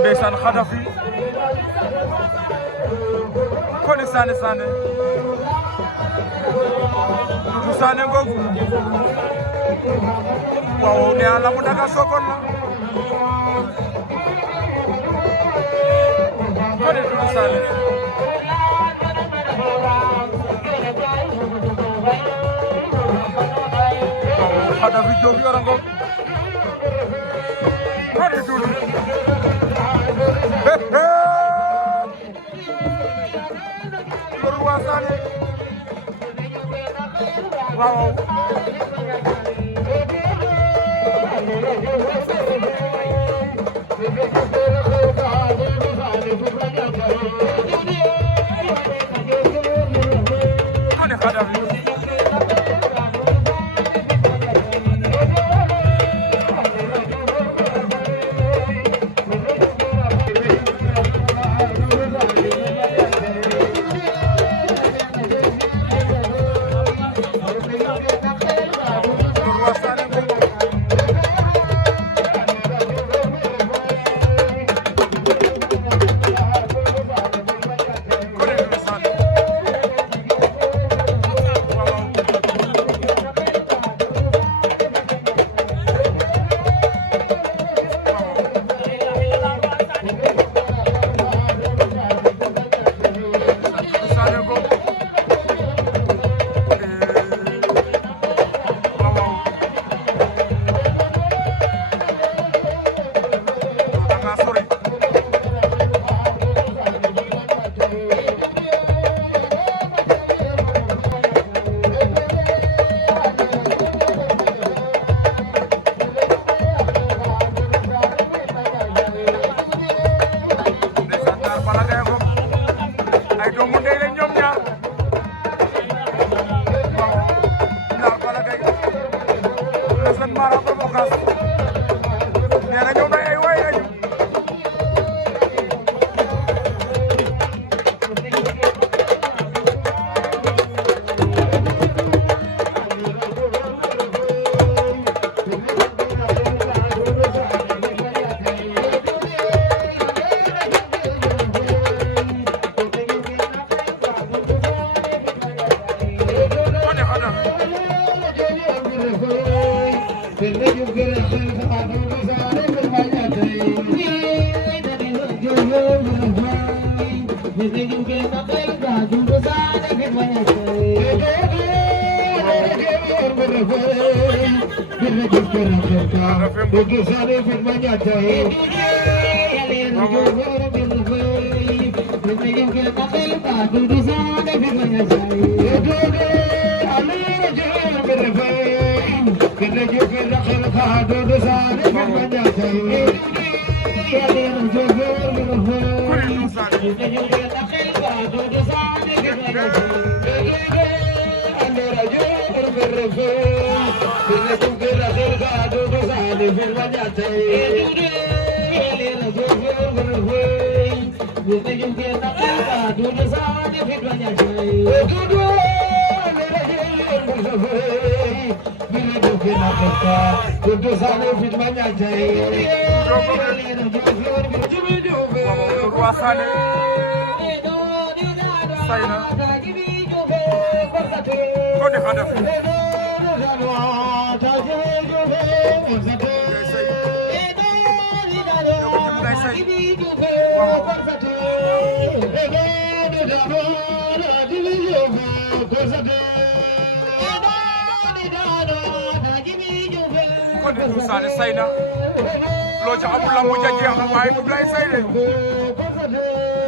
ndeysaan Khadafi Koni Sané Doudou Sané ngogu waaw ne ala mu daga Sokone la Koni Doudou Sané Khadafi Diop yora ngoog Koni Doudou Roi Sané waaw Koni Khadafi Mara provocação. Nena ñëw na ay way añu. Sayna lo ci xamul la mu jeex na waaye du lay say de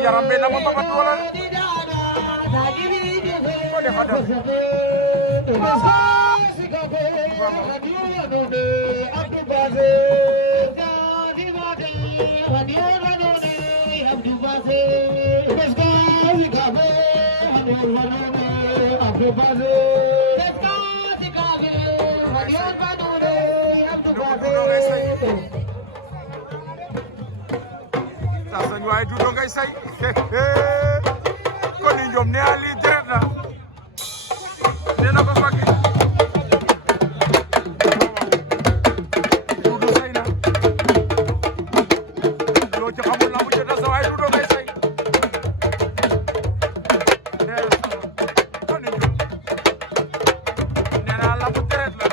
yaram be na ma babat wala ko de xada Sasa ñu ay Doudou ngay say ko ni ñoom ne ali deret na ne na ko fagi Doudou say na lo ci xamul lamb jot na sa waay du doogay say nee naa lamb deret la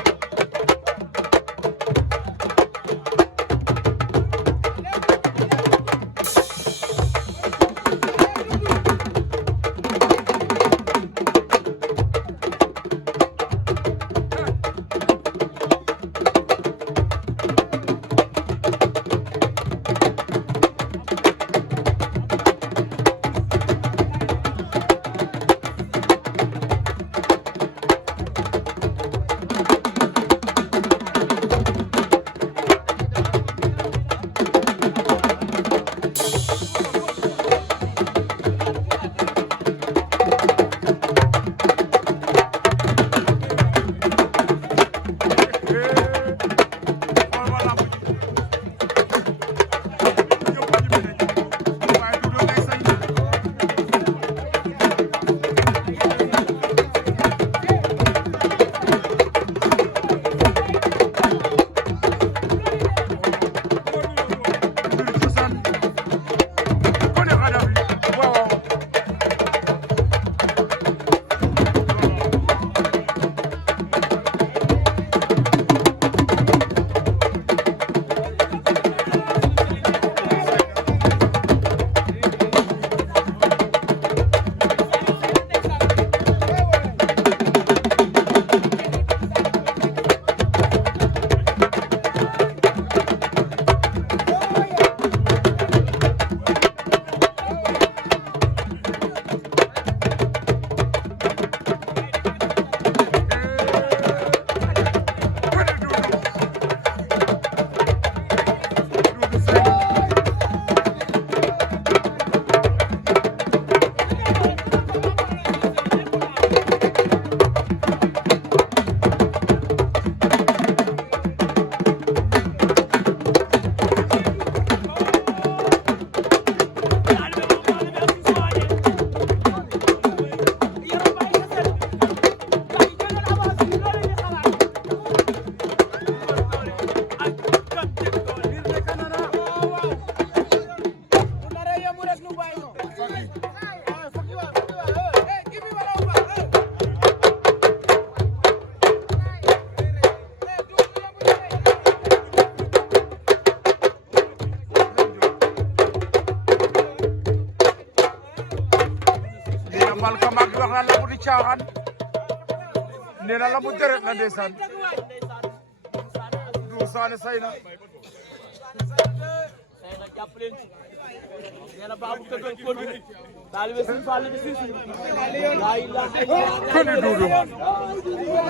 Malka mag wax na lamb di caaxaan nee na lamb deret la ndeysaan du saane say na neena babu ko doon ko bi talibé sun fallu bi sisi la ilaha kon dudu illallah